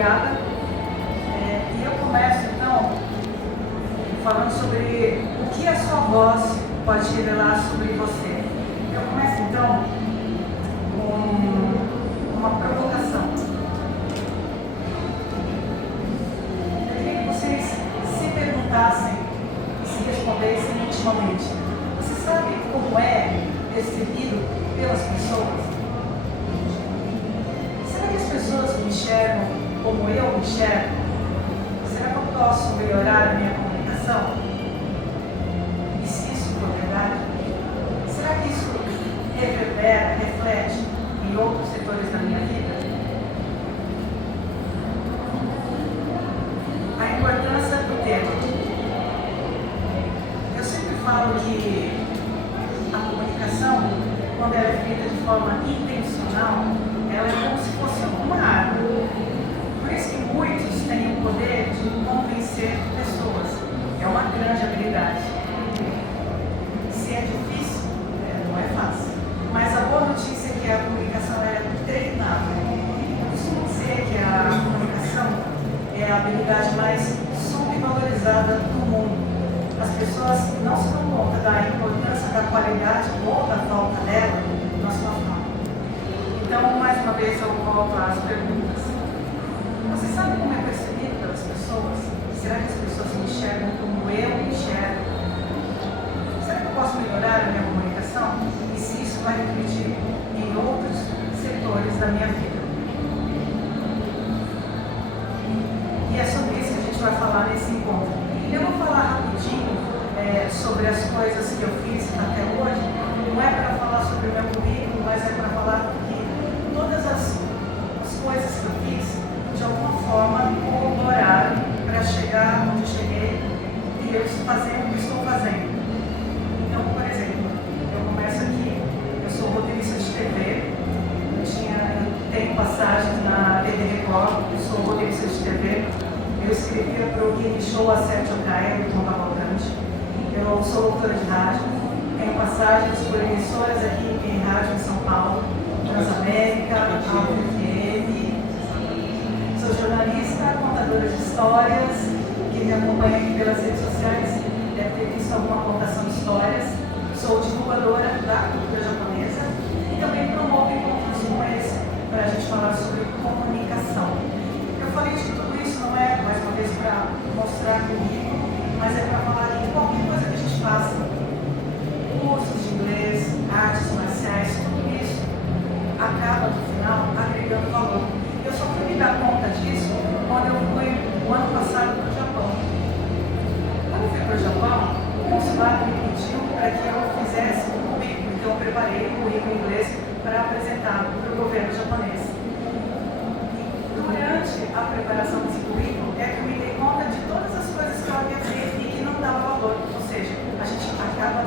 obrigada. E eu começo então falando sobre o que a sua voz pode revelar sobre você. Eu começo então com uma provocação. Eu queria que vocês se perguntassem e se respondessem intimamente. Você sabe como é recebido pelas pessoas? Será que as pessoas me enxergam como eu me enxergo? Será que eu posso melhorar a minha comunicação? E se isso for verdade, será que isso reverbera, reflete em outros setores da minha vida? A importância do tema. Eu sempre falo que a comunicação, quando ela é feita de forma intencional, ela é como se fosse uma árvore. Por isso que muitos têm o poder de convencer pessoas. É uma grande habilidade. Se é difícil, não é fácil. Mas a boa notícia é que a comunicação é treinável. Eu costumo dizer que a comunicação é a habilidade mais subvalorizada do mundo. As pessoas não se dão conta da importância da qualidade ou da falta dela na sua fala. Então, mais uma vez, eu volto às perguntas. Você sabe como é percebido pelas pessoas? Será que as pessoas me enxergam como eu me enxergo? Será que eu posso melhorar a minha comunicação? E se isso vai refletir em outros setores da minha vida? E é sobre isso que a gente vai falar nesse encontro. Eu vou falar rapidinho sobre as coisas que eu fiz até hoje. Não é para falar sobre o meu currículo, mas é para falar que todas as coisas que eu fiz, de alguma forma, colaboraram para chegar onde cheguei e eu estou fazendo o que estou fazendo. Então, por exemplo, eu começo aqui, eu sou roteirista de TV, eu tenho passagens na TV Record, eu sou roteirista de TV, eu escrevia para o Game Show Acerte ou Caia, do Tom Cavalcante, eu sou locutora de rádio, tenho passagens por emissoras aqui em rádio em São Paulo, Transamérica, AFM, sou jornalista, contadora de histórias, quem me acompanha aqui pelas redes sociais deve ter visto alguma contação de histórias, sou divulgadora da cultura japonesa e também promovo encontros como esse para a gente falar sobre comunicação. Eu falei de tudo isso, não é mais uma vez para mostrar comigo, mas é para falar de qualquer coisa que a gente faça. Cursos de inglês, artes marciais, tudo isso acaba no final agregando valor. Eu só fui me dar conta disso quando eu fui o ano passado para o Japão. Quando eu fui para o Japão, o consulado me pediu para que eu fizesse um currículo, então eu preparei um currículo em inglês para apresentar para o governo japonês. Durante a preparação desse currículo é que eu me dei conta de todas as coisas que eu havia feito e que não dava valor. Ou seja, a gente acaba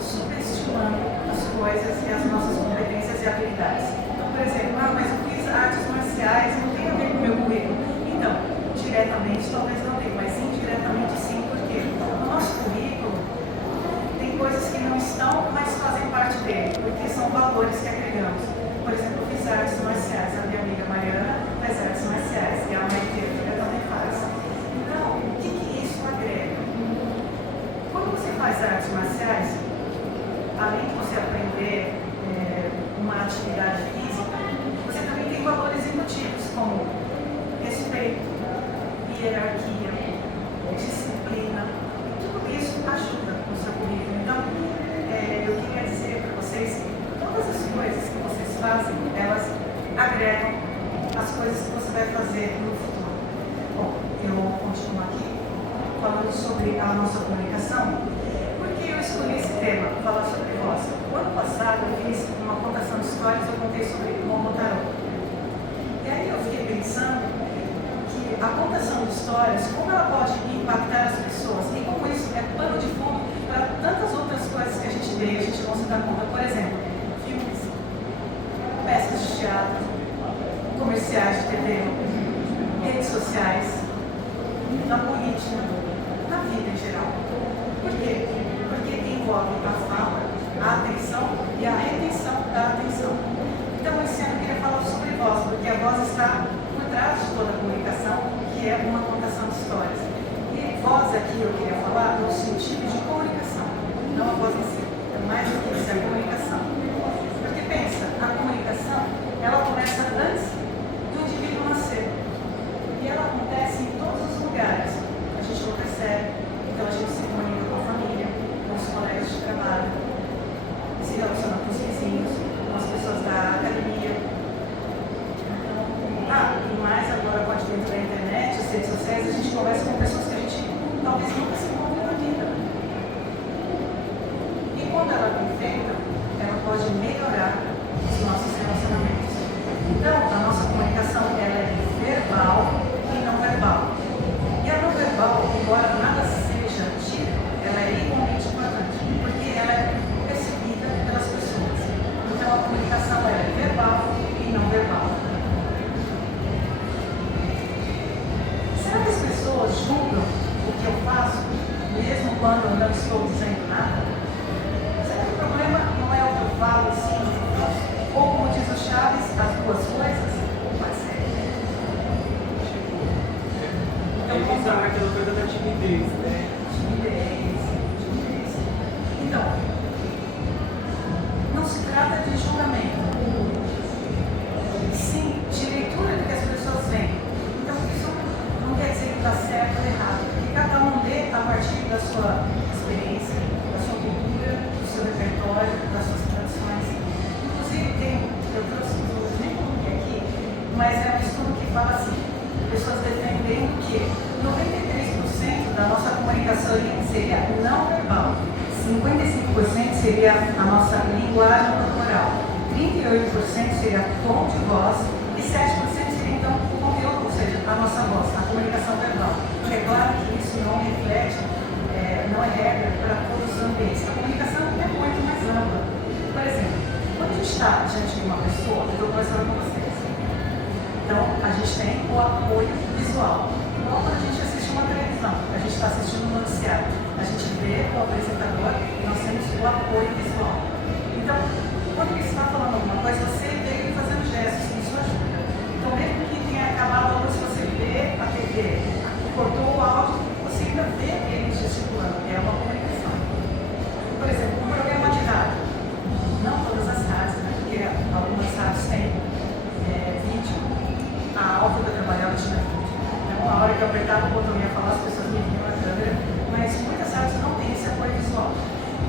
subestimando as coisas e as nossas competências e habilidades. Então, por exemplo, mas eu fiz artes marciais, não tem a ver com o meu currículo. Então, diretamente talvez não tenha, mas indiretamente sim, porque no nosso currículo tem coisas que não estão, mas fazem parte dele, porque são valores que agregamos. Por exemplo, eu fiz artes marciais, a minha amiga Mariana faz artes marciais e a mãe dele também faz. Então, o que isso agrega? Quando você faz artes marciais, além de você aprender uma atividade física, você também tem valores emotivos como respeito, hierarquia, disciplina. Tudo isso ajuda no seu currículo. Então, eu queria dizer para vocês que todas as coisas que vocês fazem, elas agregam as coisas que você vai fazer no futuro. Bom, eu continuo aqui falando sobre a nossa comunicação. Por que eu escolhi esse tema, falar sobre voz? O ano passado eu fiz uma contação de histórias, eu contei sobre Momotaro. E aí eu fiquei pensando que a contação de histórias, como ela pode impactar as pessoas e como isso é pano de fundo para tantas outras coisas que a gente vê e a gente não se dá conta. Por exemplo, filmes, peças de teatro, comerciais de TV, redes sociais, na política, na vida em geral. Por quê? Porque envolve a fala, a atenção e a retenção da atenção. Então, esse ano eu queria falar sobre voz, porque a voz está por trás aqui eu queria falar no sentido de comunicação, não a voz em si, é mais do que isso, é a comunicação. Porque pensa, a comunicação, ela começa antes do indivíduo nascer. E ela acontece em todos os lugares. A gente não percebe, então a gente se comunica com a família, com os colegas de trabalho, se relaciona com os vizinhos, com as pessoas da academia. E mais agora com o advento da internet, as redes sociais, a gente conversa com pessoas que a gente talvez nunca se encontrou na vida. E quando ela é bem feita, ela pode melhorar os nossos relacionamentos. Então, a nossa comunicação ela é verbal e não verbal. E a não verbal, embora nada seja dito, ela é igualmente importante, porque ela é percebida pelas pessoas. Então, a comunicação é verbal e não verbal. Será que as pessoas julgam o que eu faço, mesmo quando eu não estou dizendo nada? Será que o problema não é o que eu falo, sim, o que eu faço? Ou, como diz o Chaves, as duas coisas? Pode ser. Então, pensar naquela coisa da timidez, né? Timidez. Então, não se trata de julgamento. Sim, de leitura do que as pessoas veem. Então, isso não quer dizer que está certo ou errado, porque cada um lê a partir da sua experiência, da sua cultura, do seu repertório, das suas tradições. Inclusive, eu trouxe um estudo, nem coloquei aqui, mas é um estudo que fala assim, pessoas defendendo que 93% da nossa comunicação seria não verbal, 55% seria a nossa linguagem corporal, 38% seria tom de voz e 7% seria então o conteúdo, ou seja, a nossa voz, a comunicação verbal. É claro que isso não reflete, não é regra para todos os ambientes. A comunicação é muito mais ampla. Por exemplo, quando a gente está diante de uma pessoa, eu estou conversando com vocês. Então, a gente tem o apoio visual. Igual quando a gente assiste uma televisão, a gente está assistindo um noticiário, a gente vê o apresentador e nós temos o apoio visual. Então, quando ele está falando alguma coisa, você vê ele fazendo gestos, isso ajuda. Então, mesmo que tenha acabado a luz, você vê a TV, cortou o áudio, você ainda vê ele gesticulando, é uma comunicação. Por exemplo, um programa de rádio, não todas as rádios, né? Porque algumas rádios têm vídeo. A Alfa que eu trabalhava tinha vídeo. Então, a hora que eu apertava o botão e ia falar, as pessoas me viam na câmera, mas muitas rádios não têm esse apoio visual.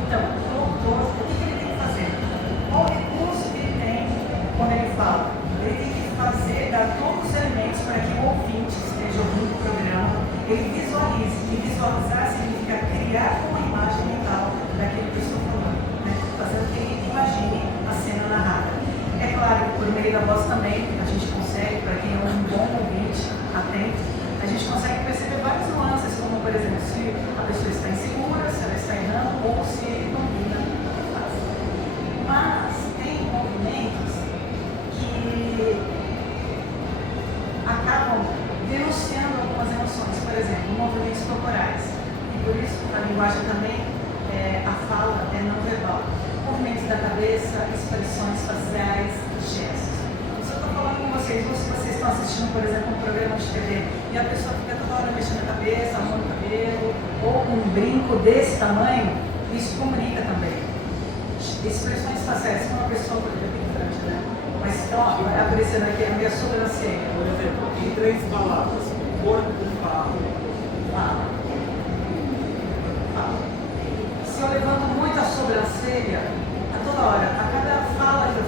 Então, o locutor, o que ele tem que fazer? Qual o recurso que ele tem quando ele fala? Ele tem que dar todos os elementos para que o ouvinte esteja ouvindo o programa, ele visualize. E visualizar significa criar uma imagem mental daquilo que eu estou falando, né? Fazendo que ele imagine a cena narrada. É claro que por meio da voz também a gente consegue, para quem é um bom ouvinte, atento, a gente consegue perceber várias nuances, como por exemplo, se a pessoa está insegura, se ela está errando ou se ele domina o que faz. Mas tem movimentos que acabam denunciando algumas emoções, por exemplo, movimentos corporais. E por isso a linguagem também, a fala é não verbal. Movimentos da cabeça, expressões faciais, gestos. Se eu estou falando com vocês, ou se vocês estão assistindo, por exemplo, um programa de TV e a pessoa fica toda hora mexendo a cabeça, arrumando o cabelo, ou um brinco desse tamanho, isso comunica também. Expressões faciais, como uma pessoa, por exemplo, ignorante, né? Mas estão aparecendo aqui a minha sobrancelha. Por exemplo, em 3 palavras, corpo fala. Fala. Se eu levanto muito a sobrancelha, a toda hora, a cada fala que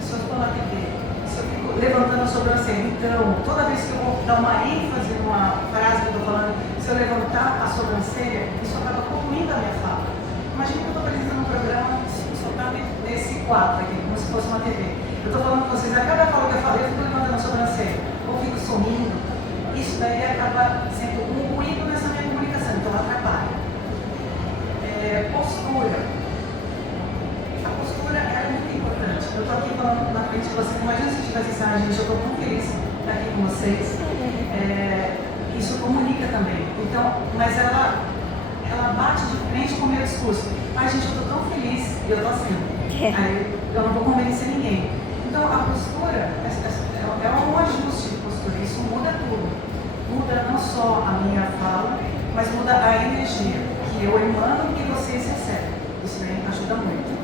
se eu estou na TV, se eu fico levantando a sobrancelha, então, toda vez que eu vou dar uma ênfase numa frase que eu estou falando, se eu levantar a sobrancelha, isso acaba concluindo a minha fala. Imagina que eu estou apresentando um programa, só está nesse quadro aqui, como se fosse uma TV. Eu estou falando com vocês, a cada fala que eu falei, eu fico levantando a sobrancelha, ou fico sorrindo. Isso daí acaba sendo um ruído nessa minha comunicação, então atrapalha. Postura. A postura é muito importante. Eu estou aqui falando na frente de vocês. Imagina se eu tivesse assim, gente, eu estou tão feliz de estar aqui com vocês. Isso comunica também. Então, mas ela bate de frente com o meu discurso. Ai, gente, eu estou tão feliz e eu estou assim. Aí eu não vou convencer ninguém. Então, a postura é um ajuste de postura. Isso muda tudo. Muda não só a minha fala, mas muda a energia que eu emano e vocês recebem. Isso daí ajuda muito.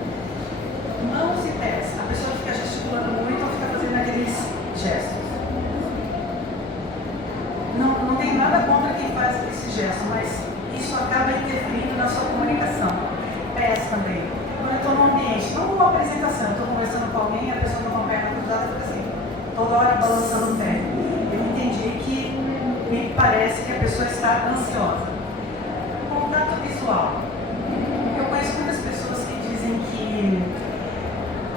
Mãos e pés. A pessoa fica gesticulando muito ou fica fazendo aqueles gestos. Não tem nada contra quem faz esse gesto, mas isso acaba interferindo na sua comunicação. Pés também. Quando eu estou num ambiente, não numa apresentação, estou conversando com alguém, a pessoa está com a perna cruzada, fica assim, toda hora balançando o pé. Eu entendi que me parece que a pessoa está ansiosa. Contato visual. Eu conheço muitas pessoas que dizem que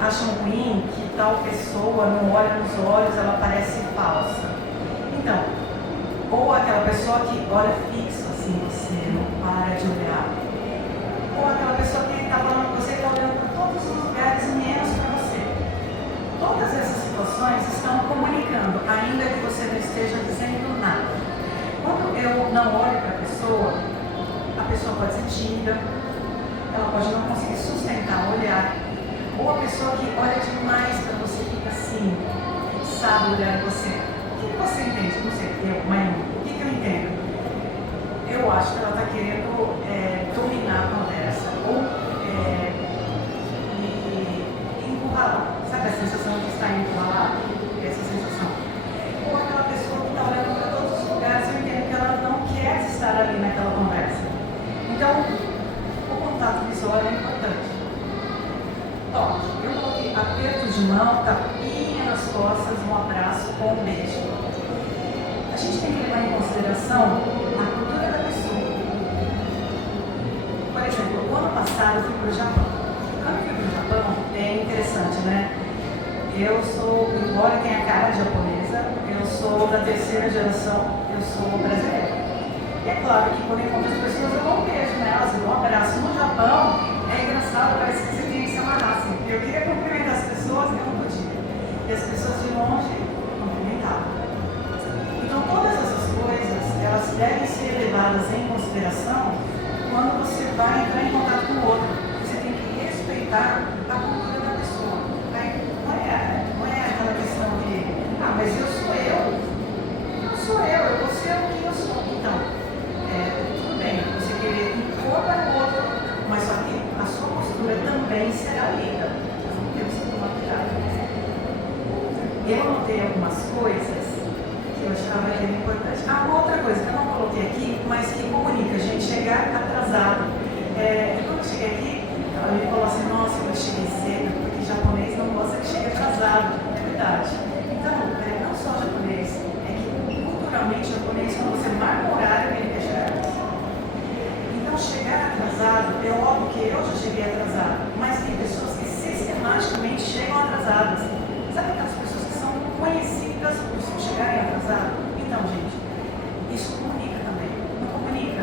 acham ruim que tal pessoa não olha nos olhos, ela parece falsa. Então, ou aquela pessoa que olha fixo assim, você não para de olhar. Ou aquela pessoa que está falando com você, está olhando para todos os lugares, menos para você. Todas essas situações estão comunicando, ainda que você não esteja dizendo nada. Quando eu não olho para a pessoa pode ser tímida, ela pode não conseguir sustentar o olhar. Ou a pessoa que olha demais para você, fica assim, sabe olhar você. O que você entende? Não sei, o que eu entendo? Eu acho que ela está querendo dominar a conversa ou me encurralar. Sabe a sensação de estar encurralado? Essa sensação. Ou aquela pessoa que está olhando para todos os lugares, eu entendo que ela não quer estar ali naquela conversa. Então, o contato visual é importante. Toque. Eu coloquei aperto de mão, tapinha nas costas, um abraço ou um beijo. A gente tem que levar em consideração a cultura da pessoa. Por exemplo, o ano passado eu fui para o Japão. Quando eu fui para o Japão, é interessante, né? Eu sou, embora tenha cara de japonesa, eu sou da terceira geração, eu sou brasileira. E é claro que quando eu encontro as pessoas eu dou um beijo nelas, eu dou um abraço. No Japão, é engraçado, parece que você tem que se amarrar assim. Eu queria cumprimentar as pessoas e eu não podia. E as pessoas de longe cumprimentavam. Então todas essas coisas, elas devem ser levadas em consideração quando você vai entrar em contato com o outro. Você tem que respeitar a cultura da pessoa. Não é aquela questão de, mas eu sou eu. Não sou eu vou ser o que eu sou. Então, tudo bem, você querer impor para o outro, mas só que a sua postura também será lida. Não temos que tomar cuidado. Eu notei algumas coisas que eu achava que era importante. Uma outra coisa que eu não coloquei aqui, mas que comunica, gente, chegar atrasado. Quando eu cheguei aqui, ele falou assim, nossa, eu cheguei cedo, porque japonês não gosta que chegue atrasado. É verdade. Então, não só japonês, é que culturalmente japonês, quando você marca o horário, ele quer chegar antes. Então, chegar atrasado, é óbvio que eu já cheguei atrasado, mas tem pessoas que sistematicamente chegam atrasadas. Sabe aquelas pessoas que são conhecidas por chegarem atrasadas? Então, gente, isso comunica também. Não comunica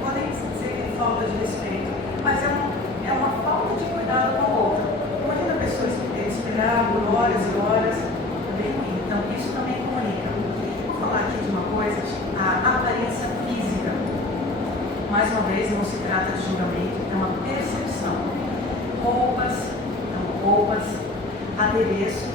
podem dizer que é falta de respeito, mas é uma falta de cuidado com o outro. Imagina a pessoa esperar por horas e horas, é bem ruim. Então, isso também comunica. Vou falar aqui de uma coisa, a aparência física. Mais uma vez, não se trata de julgamento, é uma percepção. Roupas, adereços,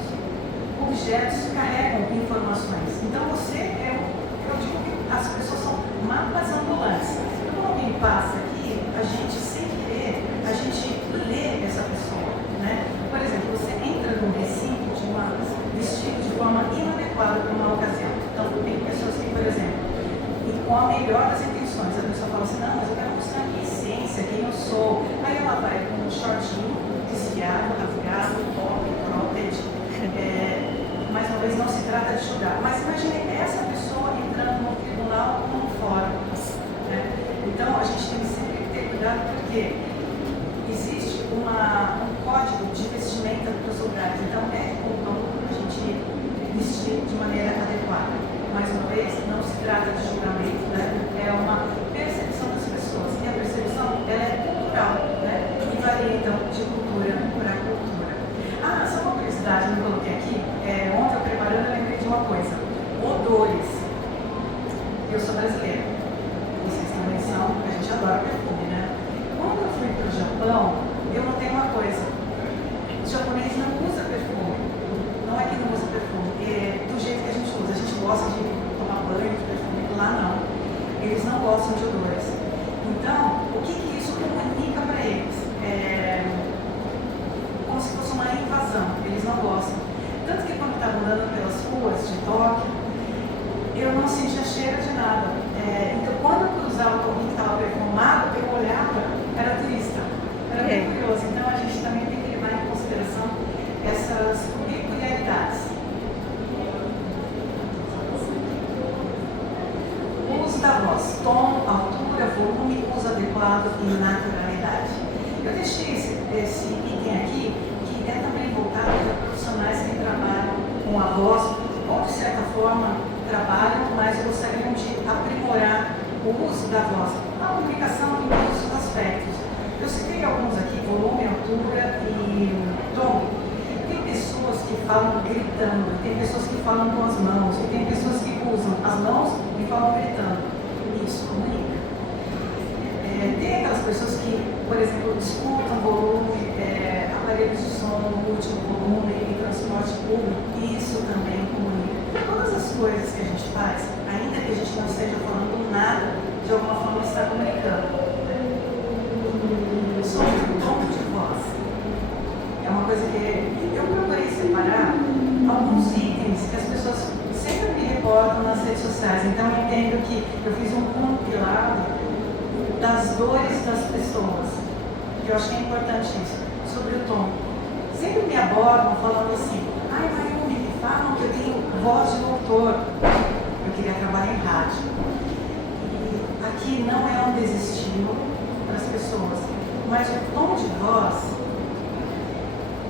objetos carregam informações. Então, eu digo que as pessoas são mapas ambulantes. Quando alguém passa aqui, a gente, sem querer, a gente lê essa pessoa, né? Por exemplo, você entra num recinto vestido de forma inadequada para uma ocasião. Então, tem pessoas que, por exemplo, com a melhor das intenções, a pessoa fala assim, não, mas eu quero mostrar a minha essência, quem eu sou. Aí ela vai com um shortinho, desfiado, rasgado, top, cropped. Mais uma vez, não se trata de julgar. Mas imagine essa pessoa entrando no tribunal ou no fórum. Né? Então, a gente tem que sempre ter cuidado, porque existe um código de vestimenta dos lugares. Então, é comum a gente vestir de maneira adequada. Mais uma vez, não se trata de julgamento, né? É uma percepção das pessoas. E a percepção, ela é cultural, né? E varia, então, de cultura para cultura. Só uma curiosidade, não coloquei aqui. Ontem, eu preparando, eu lembrei de uma coisa. Odores. Eu sou brasileira. Vocês também são, a gente adora perfume, né? Quando eu fui para o Japão, eu notei uma coisa. Os japoneses não usam perfume. Não é que não usa perfume, do jeito que a gente usa. A gente gosta de tomar banho de perfume, lá não. gostam de odores. Então, o que isso comunica para eles? Como se fosse uma invasão, eles não gostam. Tanto que quando eu estava andando pelas ruas de Tóquio, eu não sentia cheiro de nada. Então, quando eu cruzava com alguém que estava perfumado, eu olhava, era turista. Era bem curioso. Então, a gente também tem que levar em consideração essas peculiaridades. O uso da voz, tom, altura, volume, uso adequado e naturalidade. Eu deixei esse item aqui, que é também voltado para profissionais que trabalham com a voz, ou de certa forma trabalham, mas gostariam de aprimorar o uso da voz, a comunicação em todos os aspectos. Eu citei alguns aqui, volume, altura e tom. Tem pessoas que falam gritando, tem pessoas que falam com as mãos, e tem pessoas que usam as mãos e falam gritando. Isso comunica. Tem aquelas pessoas que, por exemplo, escutam volume, aparelhos de som no último volume em transporte público, isso também comunica. Todas as coisas que a gente faz, ainda que a gente não esteja falando nada, de alguma forma está comunicando. Sobre o tom de voz, é uma coisa que eu procurei separar alguns itens que as pessoas sempre me recordam nas redes sociais. Então eu entendo que eu fiz um compilado das dores das pessoas, que eu acho que é importante isso, sobre o tom. Sempre me abordam falando assim: ai, Mayumi, me falam que eu tenho voz de locutor. Eu queria trabalhar em rádio. E aqui não é um desestímulo para as pessoas, mas o tom de voz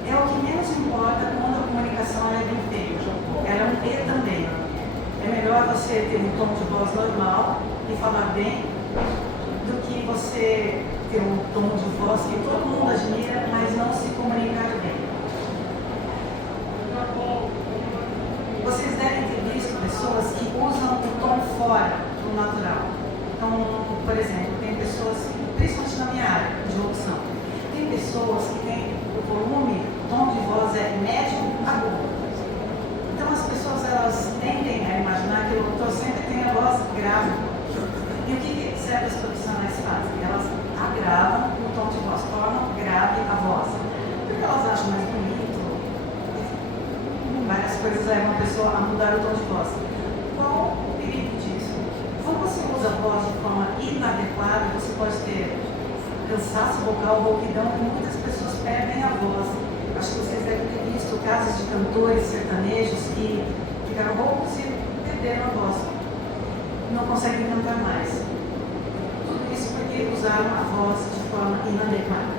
é o que menos importa quando a comunicação é bem feita. Ela é um E também. É melhor você ter um tom de voz normal e falar bem do que você ter um tom de voz que todo mundo admira, mas não se comunicar bem. Vocês devem ter visto pessoas que usam o tom fora do natural. Então, por exemplo, tem pessoas, principalmente na minha área de locução, tem pessoas que têm o volume, o tom de voz é médio agudo. Então as pessoas elas tendem a imaginar que o locutor sempre tem a voz grave. E o que certas profissionais fazem? Elas agravam o tom de voz, tornam grave a voz. Porque elas acham mais bonito. Várias coisas levam a pessoa a mudar o tom de voz. Qual o perigo disso? Quando você usa a voz de forma inadequada, você pode ter cansaço vocal, rouquidão, e muitas pessoas perdem a voz. Acho que vocês devem ter visto casos de cantores sertanejos que ficaram roucos e perderam a voz. Não conseguem cantar mais. Tudo isso porque usaram a voz de forma inadequada.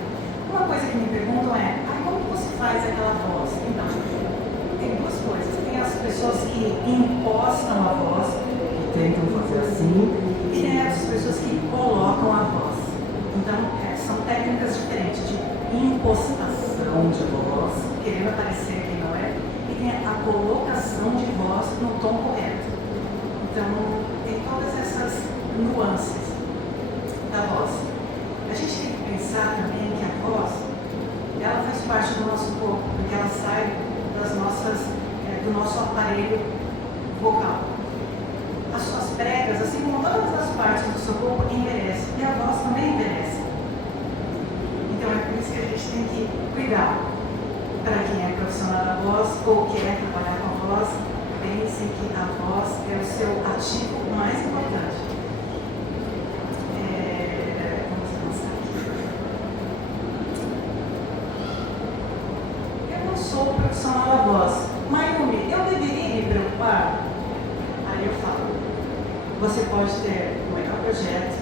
Uma coisa que me perguntam é: como você faz aquela voz? Então, tem duas coisas. Tem as pessoas que impostam a voz, que tentam fazer assim, e tem as pessoas que colocam a voz. Então, são técnicas diferentes de impostação de voz, querendo aparecer quem não é, e tem a colocação de voz no tom correto. Então, tem todas essas nuances da voz. A gente tem que pensar também que a voz, ela faz parte do nosso corpo, porque ela sai do nosso aparelho vocal. As suas pregas, assim como todas as partes do seu corpo, envelhecem, e a voz também envelhece. Então é por isso que a gente tem que cuidar. Para quem é profissional da voz ou quer trabalhar com a voz, pensem que a voz é o seu ativo mais importante. Vamos avançar aqui. Eu não sou profissional da voz. Mayumi, eu deveria me preocupar? Aí eu falo: você pode ter o melhor projeto,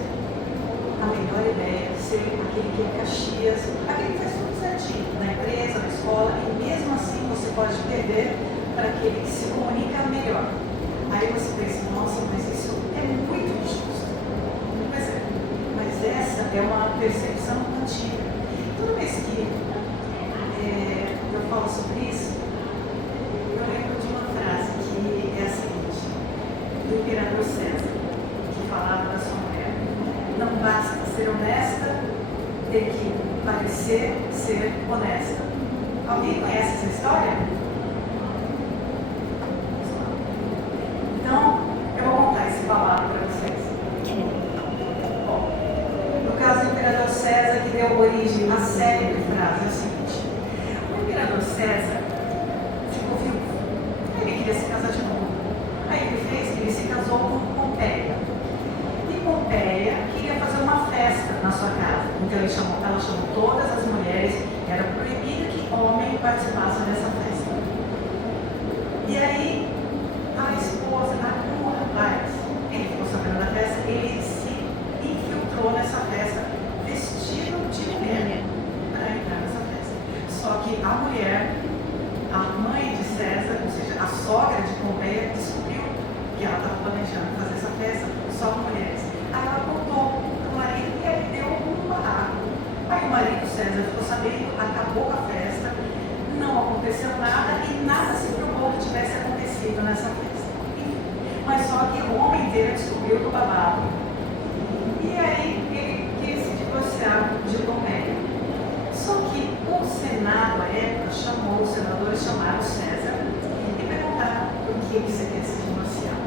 a melhor ideia, ser aquele que é Caxias, aquele que faz tudo certinho, na empresa, na escola, e mesmo assim você pode perder para aquele que se comunica melhor. Aí você pensa: nossa, mas isso é muito injusto. Pois é, mas essa é uma percepção antiga. Toda vez que eu falo sobre isso, eu lembro de uma frase que é a seguinte, do imperador César, que falava da sua mulher: não basta ser honesta, tem que parecer ser honesta. Alguém conhece essa história? Então, eu vou contar esse babado para vocês. Então ela chamou todas as mulheres, era proibido que homem participasse dessa festa. E aí, a esposa, o rapaz, ele ficou sabendo da festa, ele se infiltrou nessa festa vestido de mulher para entrar nessa festa. Só que a mulher, a mãe de César, ou seja, a sogra de Pompeia, descobriu que ela estava planejando fazer essa festa só com mulheres. Aí ela contou para o marido e ele deu um barraco. Aí o marido César ficou sabendo, acabou com a festa, não aconteceu nada e nada se provou que tivesse acontecido nessa festa. Mas só que o homem inteiro descobriu do babado. E aí ele quis se divorciar de Pompeia. Só que o Senado, à época, chamou, os senadores chamaram César e perguntaram por que você quer se divorciar.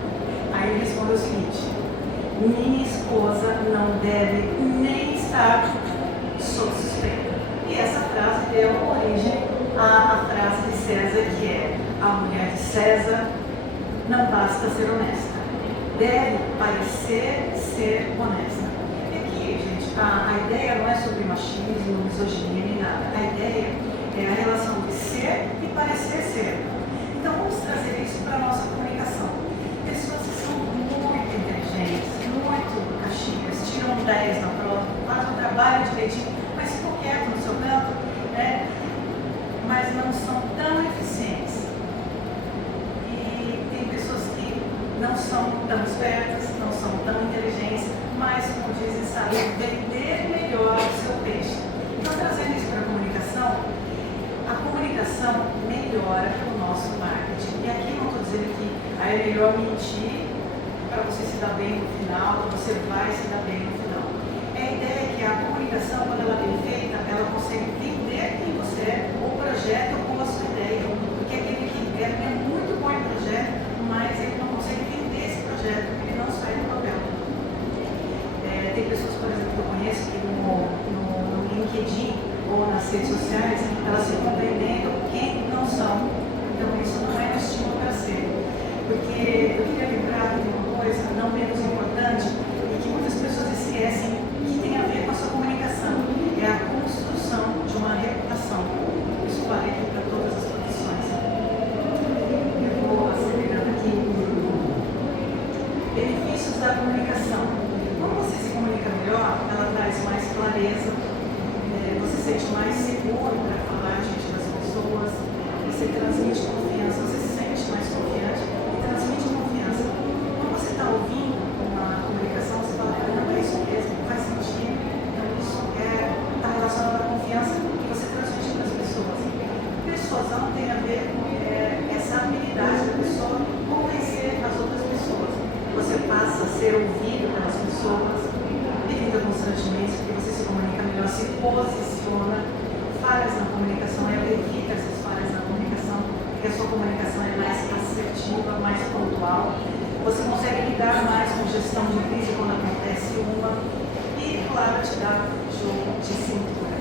Aí ele respondeu o seguinte: minha esposa não deve nem estar sob suspeita. E essa frase deu origem à frase de César, que é: a mulher de César não basta ser honesta, deve parecer ser honesta. E aqui, gente, a ideia não é sobre machismo, misoginia nem nada. A ideia é a relação de ser e parecer ser. Então vamos trazer isso para a nossa comunicação. Pessoas que são muito inteligentes, muito caxias, tiram 10 na prova, fazem o trabalho direitinho, mas ficam quietos no seu canto, né? Mas não são tão eficientes. E tem pessoas que não são tão espertas, não são tão inteligentes, mas, como dizem, sabem vender melhor o seu peixe. Então, trazendo isso para a comunicação melhora o nosso marketing. E aqui não estou dizendo que é melhor mentir para você se dar bem no final, que você vai se dar bem no final. A ideia é que a comunicação, quando ela é bem feita, ela consegue vender quem você é, o projeto ou a sua ideia. Porque aquele que é muito bom em projeto, mas ele não consegue vender esse projeto, porque ele não sai do papel. Tem pessoas, por exemplo, que eu conheço que no LinkedIn ou nas redes sociais, elas ficam vendendo quem não são. Então isso não é um estímulo para ser. Porque eu queria lembrar de uma coisa não menos importante e que muitas pessoas esquecem, que tem a ver com a sua comunicação. É a construção de uma reputação. Isso vale aqui para todas as profissões. Eu vou acelerando aqui. Benefícios da comunicação. Quando você se comunica melhor, ela traz mais clareza, você se sente mais seguro para falar diante das pessoas, você transmite confiança, você se sente mais confiante e transmite confiança. Quando você está ouvindo uma comunicação, você fala: não, é isso mesmo, faz sentido, então isso está relacionado à confiança que você transmite para as pessoas. Persuasão tem a ver com essa habilidade da pessoa convencer as outras pessoas. Você passa a ser ouvido pelas pessoas, evita constrangimentos, porque você se comunica melhor, se posiciona, falhas na comunicação, ela evita essas falhas na comunicação, porque a sua comunicação é mais assertiva, mais pontual. Você consegue lidar mais com gestão de crise quando acontece uma e, claro, te dá jogo de cintura.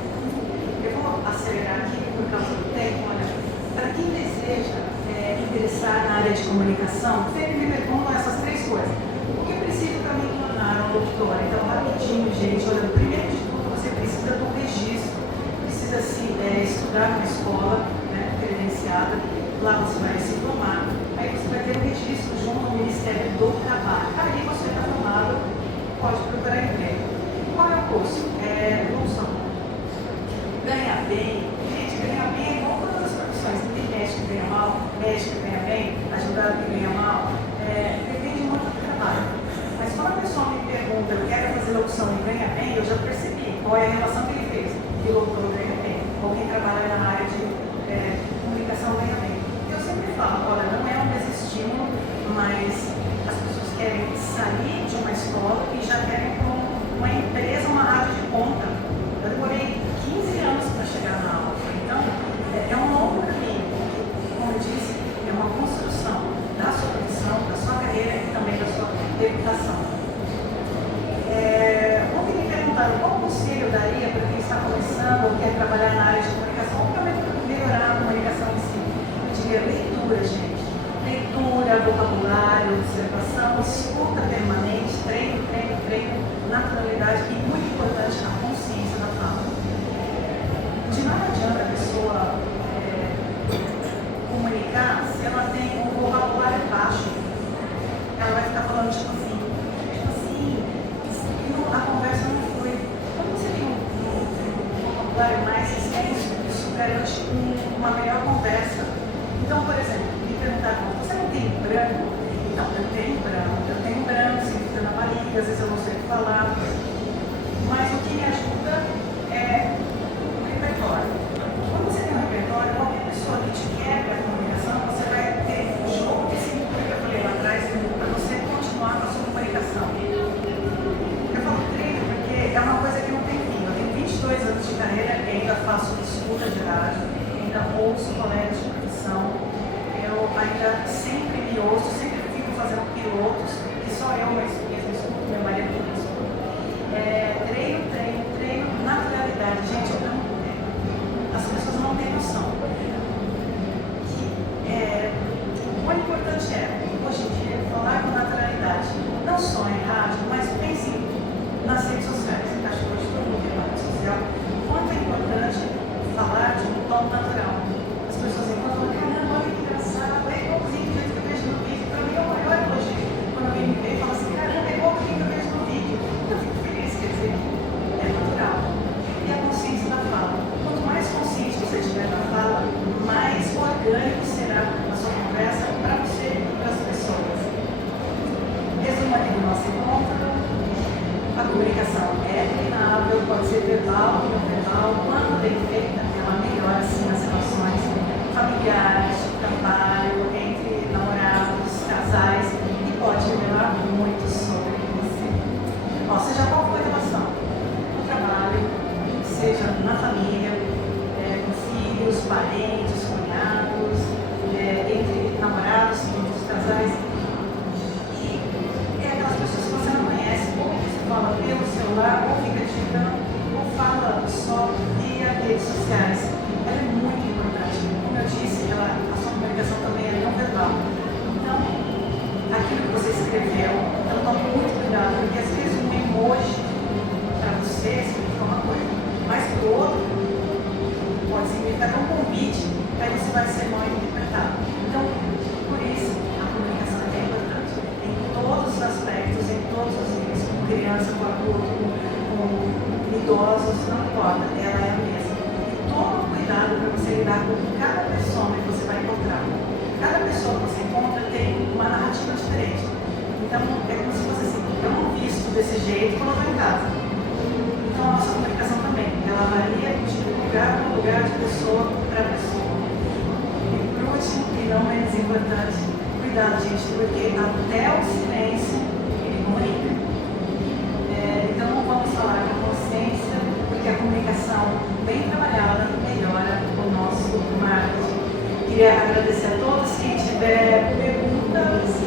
Eu vou acelerar aqui por causa do tempo. Olha, para quem deseja interessar na área de comunicação, sempre me perguntam essas três coisas. O que eu preciso para me tornar uma locutora? Então, rapidinho, gente. Olha, primeiro de tudo, você precisa do registro. Precisa estudar numa escola, né, credenciada. Lá você vai se formar. Aí você vai ter um registro junto ao Ministério do Trabalho. Aí você está formado, pode procurar emprego. Qual é o curso? Locução. Ganha bem. Gente, ganhar bem é igual todas as profissões. Não tem médico que ganha mal, médico que ganha bem, advogado que ganha mal. Depende muito do trabalho. Mas quando a pessoa me pergunta, eu quero fazer locução e ganha bem, eu já percebi qual é a relação que ele fez. Pilotou ganha bem. Ou quem trabalha na área de comunicação ganha bem. Eu sempre falo, olha, não é um desestímulo, mas as pessoas querem sair de uma escola e já querem ir para uma empresa, uma rádio de ponta. Eu demorei 15 anos para chegar na aula. Então, é um longo caminho. Como eu disse, é uma construção da sua profissão, da sua carreira e também da sua reputação. Ontem me perguntaram qual conselho eu daria para quem está começando ou quer trabalhar na área de comunicação ou para melhorar a comunicação em si. Eu diria leitura, gente. Leitura, vocabulário, observação, escuta permanente, treino, naturalidade e, muito importante, a consciência da fala. pessoa comunicar se ela tem um vocabulário baixo. Ela vai ficar falando tipo assim, e a conversa não flui. Quando você tem um vocabulário mais extenso, isso garante uma melhor conversa. Então, por exemplo, me perguntaram, você não tem branco? Então, eu tenho branco, se fica na barriga, às vezes eu não sei o que falar. Mas o que me ajuda é o repertório. Quando você tem um repertório, qualquer pessoa que te quebra a comunicação, você vai ter um jogo de cintura que eu falei lá atrás, para você continuar com a sua comunicação. Eu falo treino porque é uma coisa que não tem fim. Eu tenho 22 anos de carreira, ainda faço escuta de rádio, ainda ouço colegas de profissão, eu ainda sempre me ouço, sempre fico fazendo pilotos, que só eu mesmo escuto, meu marido não escuta. Treino, naturalidade. Gente, as pessoas não têm noção. O importante hoje em dia, falar com naturalidade. Não só em rádio, mas pense nas redes sociais. Acho que hoje todo mundo tem uma rede social. O quanto é importante falar de um tom natural. As pessoas encontram, caramba, olha que engraçado, é igualzinho do jeito que eu vejo no vídeo. Para mim é o maior elogio. Quando alguém me vê e fala assim, caramba, é igualzinho que eu vejo no vídeo. Eu fico feliz, quer dizer, é natural. E a consciência da fala. Quanto mais consciente você tiver da fala, mais orgânico será a sua conversa para você e para as pessoas. Resumo aqui do nosso encontro. A comunicação é treinável, pode ser verbal ou não verbal. Quando bem feita, ela melhora sim as relações familiares, de trabalho, entre namorados, casais e pode revelar muito sobre você. Seja qual for a relação, no trabalho, seja na família, com filhos, parentes, cunhados, entre namorados, entre os casais. E é aquelas pessoas que você não conhece, ou que você fala pelo celular, ou fica digitando, ou fala só via redes sociais. Ela é muito importante. Como eu disse, a sua comunicação também é não verbal. Então, aquilo que você escreveu, então tome muito cuidado, porque às vezes um emoji para você significa uma coisa, mas para o outro pode significar um convite, aí você vai ser mal interpretado. Então, por isso, a comunicação é bem importante em todos os aspectos, em todos os níveis, com criança, com adulto, com idosos, não importa, ela é a mesma. E toma cuidado para você lidar com cada pessoa que você vai encontrar. Cada pessoa que você encontra tem uma narrativa diferente. Então, é como se fosse assim, eu não visto desse jeito quando eu estou em casa. Então, a nossa comunicação também, ela varia de lugar para lugar, de pessoa para pessoa. E por último, e não menos importante, cuidado, gente, porque até o silêncio ele comunica. Então, não vamos falar com consciência, porque a comunicação bem trabalhada melhora o nosso marketing. Queria agradecer a todos. Quem tiver perguntas.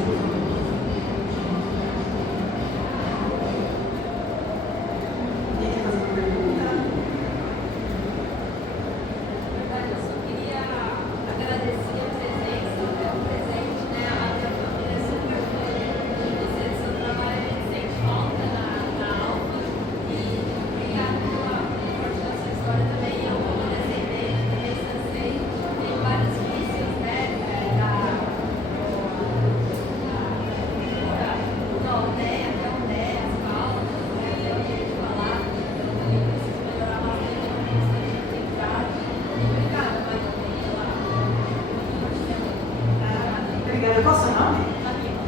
Qual é o seu nome?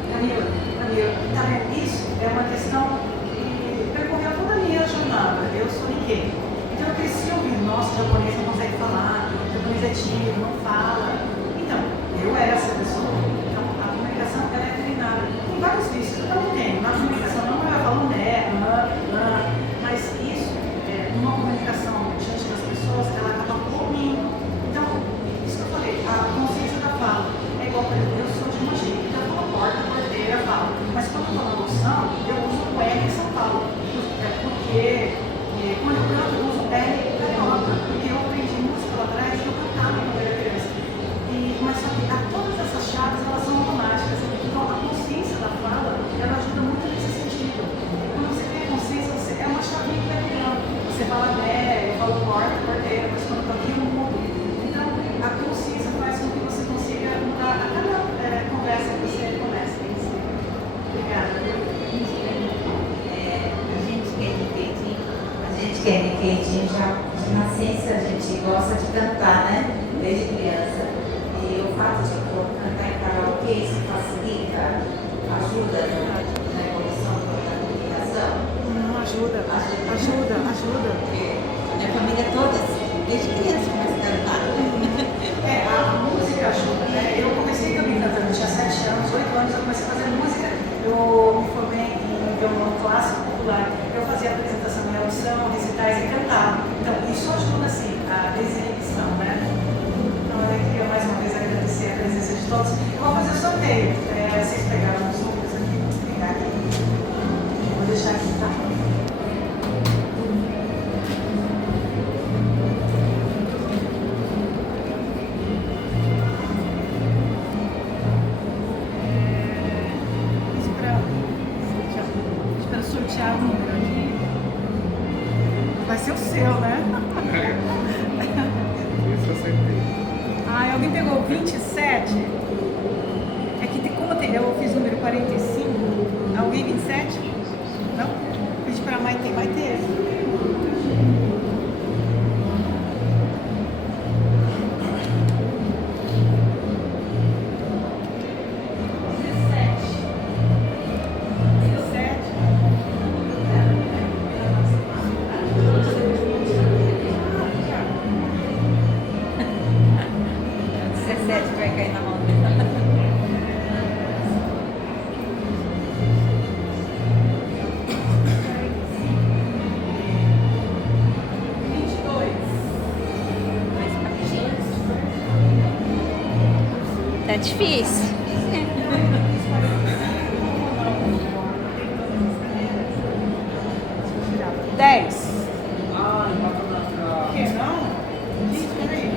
Camila. Tá vendo? Isso é uma questão que percorreu toda a minha jornada. Eu sou ninguém. Então eu cresci ouvindo, nossa, japonês não consegue falar, japonês é tímido, não fala. Então, eu era essa pessoa. Então, a comunicação ela é treinada. Tem vários vícios que eu não tenho. Na comunicação não eu falo né, mas isso, numa comunicação diante das pessoas, ela acaba comigo. Então, isso que eu falei, a consciência da fala é igual, por exemplo, eu sou de uma jeito, então eu falo porteira, falo. Mas quando eu estou na locução, eu uso o R em São Paulo. Porque quando eu canto, eu uso o R carioca. Porque eu aprendi música lá atrás e eu cantava quando eu era criança. Mas só que todas essas chaves Kenny, que a gente já, de nascença, a gente gosta de cantar, né? Desde criança. E o fato de cantar em karaokê, isso facilita, ajuda na evolução da comunicação. Não, ajuda. Porque minha família toda, desde criança, começa a cantar. A música ajuda, né? Eu comecei também cantando, eu tinha 7 anos, 8 anos, eu comecei a fazer música. Eu me formei em violão clássico popular. Eu fazia apresentação em audição, recitais e cantava. Então, isso ajuda, assim, a desinibição, né? Então, eu queria mais uma vez agradecer a presença de todos. Eu vou fazer o sorteio. Vocês pegaram os números aqui, vou pegar aqui. Vou deixar aqui, tá? Espera sortear o número aqui. Vai ser o seu, né? Isso eu acertei. Ah, alguém pegou 27? É que eu fiz o número 45. Alguém 27? Não? Pedi pra Maite. Maite. Vai cair na mão dela. 22. Mais patinhos. Tá difícil. 10. Ai, bateu na trave. Por que não? Gente, peraí.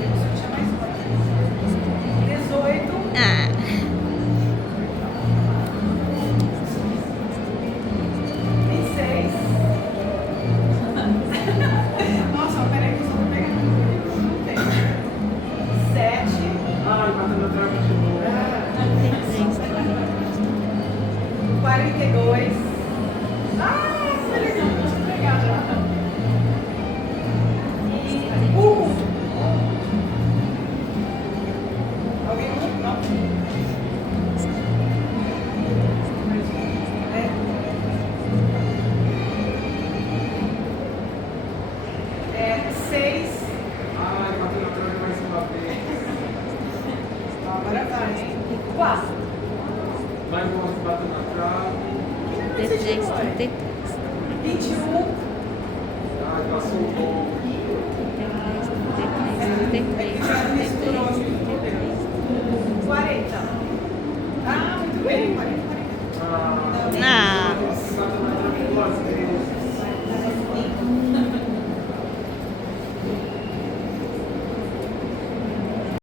Eu vou sortear mais uma. 18. Ah. 26. Nossa, peraí que eu só vou pegar. Não tem. 7. Ai, bateu na trave de novo. 42. Ah, feliz, deixa eu pegar já. Alguém não? É 6. Ai, bateu na trave mais uma vez. Agora vai, hein? 4. Mais uma vez bateu na trave. 21. Ai, passou o bom. É que já misturou.